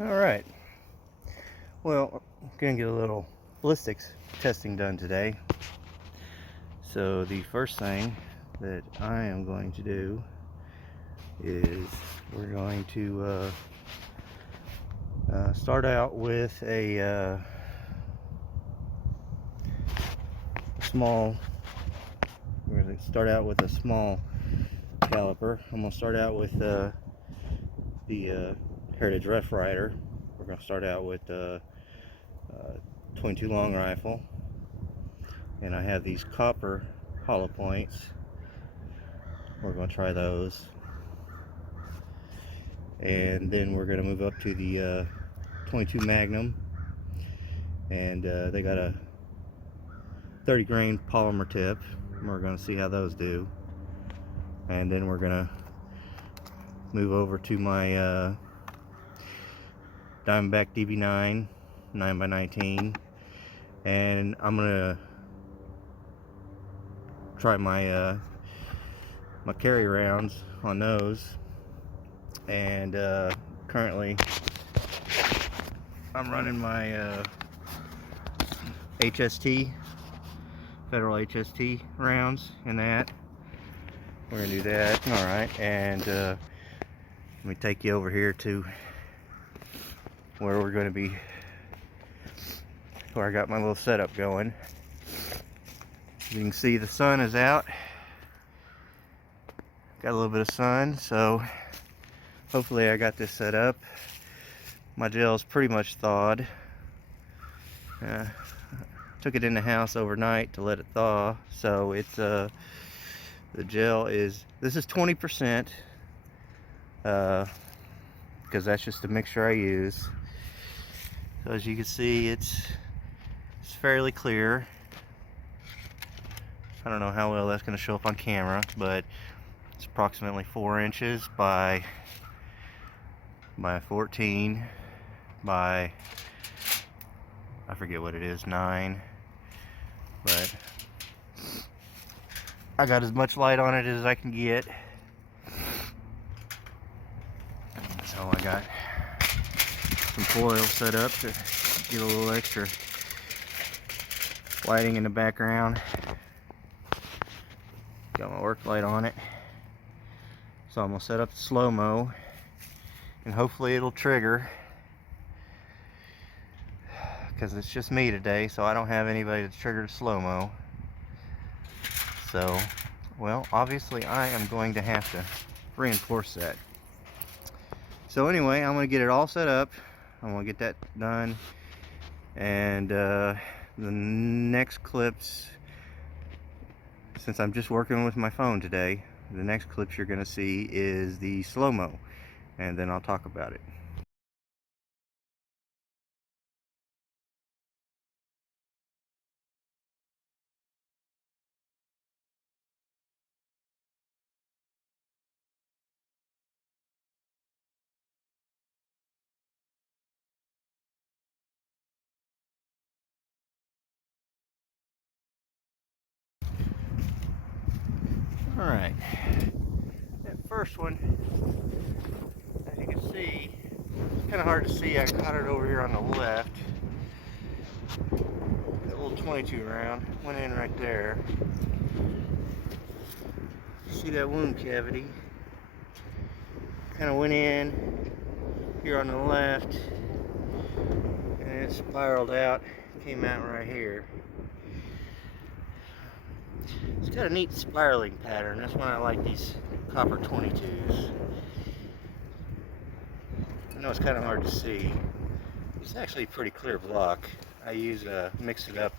Alright, well, I'm going to get a little ballistics testing done today. So the first thing that I am going to do is we're going to start out with a small, we're going to start out with a small caliper. I'm going to start out with the Heritage Rough Rider. We're going to start out with 22 long rifle, and I have these copper hollow points. We're going to try those, and then we're going to move up to the 22 Magnum, and they got a 30 grain polymer tip. We're going to see how those do, and then we're going to move over to my Diamondback DB9 9x19, and I'm gonna try my my carry rounds on those. And currently I'm running my HST, Federal HST rounds in that. We're gonna do that. All right, and let me take you over here to where we're going to be, where I got my little setup going. You can see the sun is out. Got a little bit of sun, so hopefully I got this set up. My gel's pretty much thawed. Took it in the house overnight to let it thaw, so it's the gel is, this is 20%, because that's just the mixture I use. So as you can see, it's fairly clear. I don't know how well that's going to show up on camera, but it's approximately 4 inches by 14 by, I forget what it is, 9. But I got as much light on it as I can get. So I got some foil set up to get a little extra lighting in the background. Got my work light on it. So I'm gonna set up the slow-mo, and hopefully it'll trigger, because it's just me today, so I don't have anybody to trigger the slow-mo. So, well, obviously I am going to have to reinforce that. So anyway, I'm going to get it all set up. I'm going to get that done, and the next clips, since I'm just working with my phone today, the next clips you're going to see is the slow-mo, and then I'll talk about it. Alright, that first one, as you can see, it's kind of hard to see. I caught it over here on the left. That little 22 round went in right there. See that wound cavity? Kind of went in here on the left, and it spiraled out, came out right here. It's got a neat spiraling pattern. That's why I like these copper 22s. I know it's kind of hard to see. It's actually a pretty clear block. I use mix it up.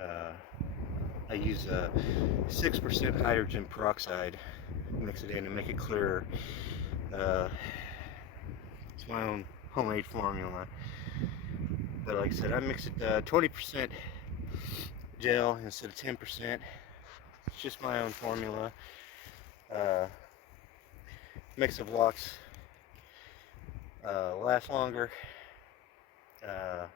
I use 6% hydrogen peroxide. Mix it in and make it clearer. It's my own homemade formula. But like I said, I mix it 20% gel instead of 10%. It's just my own formula. Makes the blocks last longer. I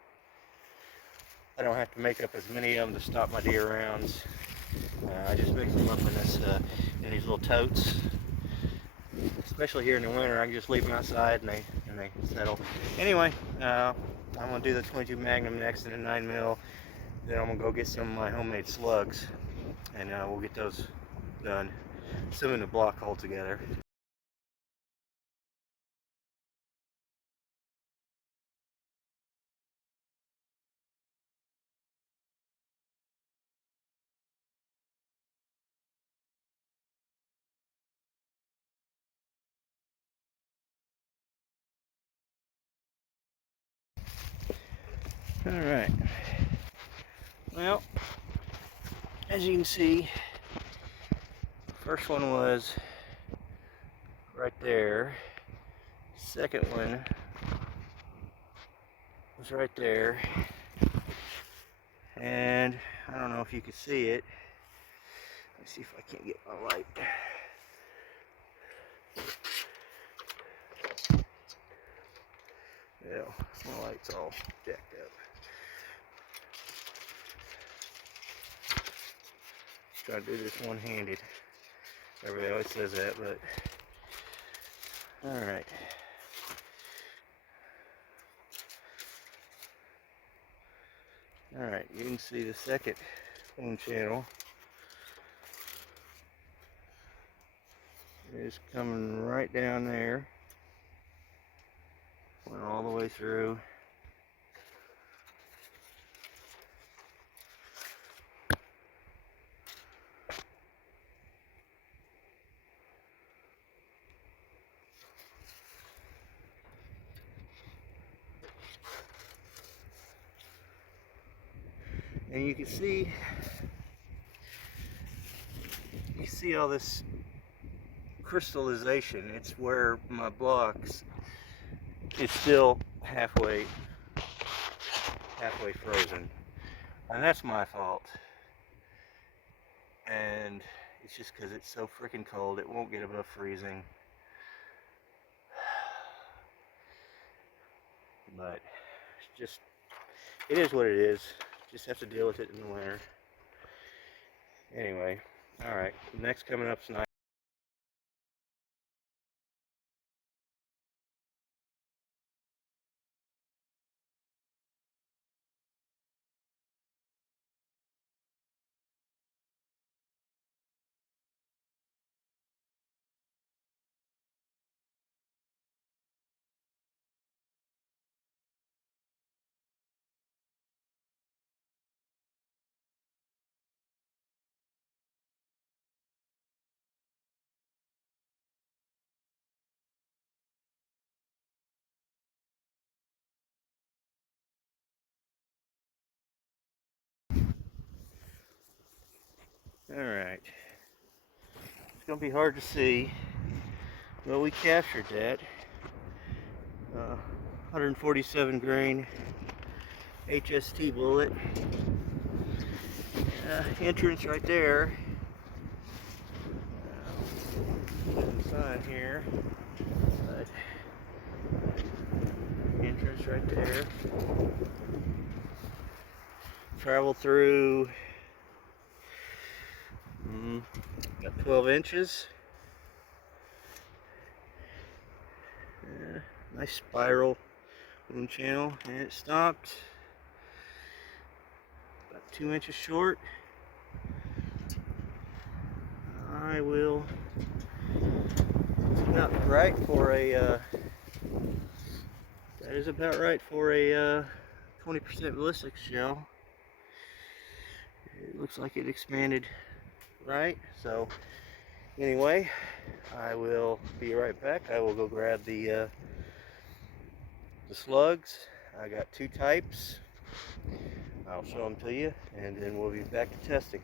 don't have to make up as many of them to stop my deer rounds. I just mix them up in these little totes, especially here in the winter. I can just leave them outside and they settle. Anyway, I'm gonna do the 22 Magnum next in a 9mm. Then I'm gonna go get some of my homemade slugs, and we'll get those done, assuming the block holds together. All right. Well, as you can see, first one was right there. Second one was right there. And I don't know if you can see it. Let's see if I can't get my light. Yeah, my light's all jacked up. Try to do this one-handed. Everybody always says that, but all right. All right, you can see the second wound channel is coming right down there, went all the way through. And you can see all this crystallization. It's where my blocks, it's still halfway frozen, and that's my fault. And it's just because it's so freaking cold, it won't get above freezing. But it's just, it is what it is. Just have to deal with it in the winter. Anyway, all right. Next coming up tonight. All right. It's gonna be hard to see, but we captured that 147 grain HST bullet. Entrance right there. Sign here, but entrance right there. Travel through about 12 inches. Nice spiral wound channel, and it stopped about 2 inches short. I will, about right for a that is about right for a 20% ballistics shell. It looks like it expanded right. So anyway, I will be right back. I will go grab the slugs. I got two types. I'll show them to you, and then we'll be back to testing.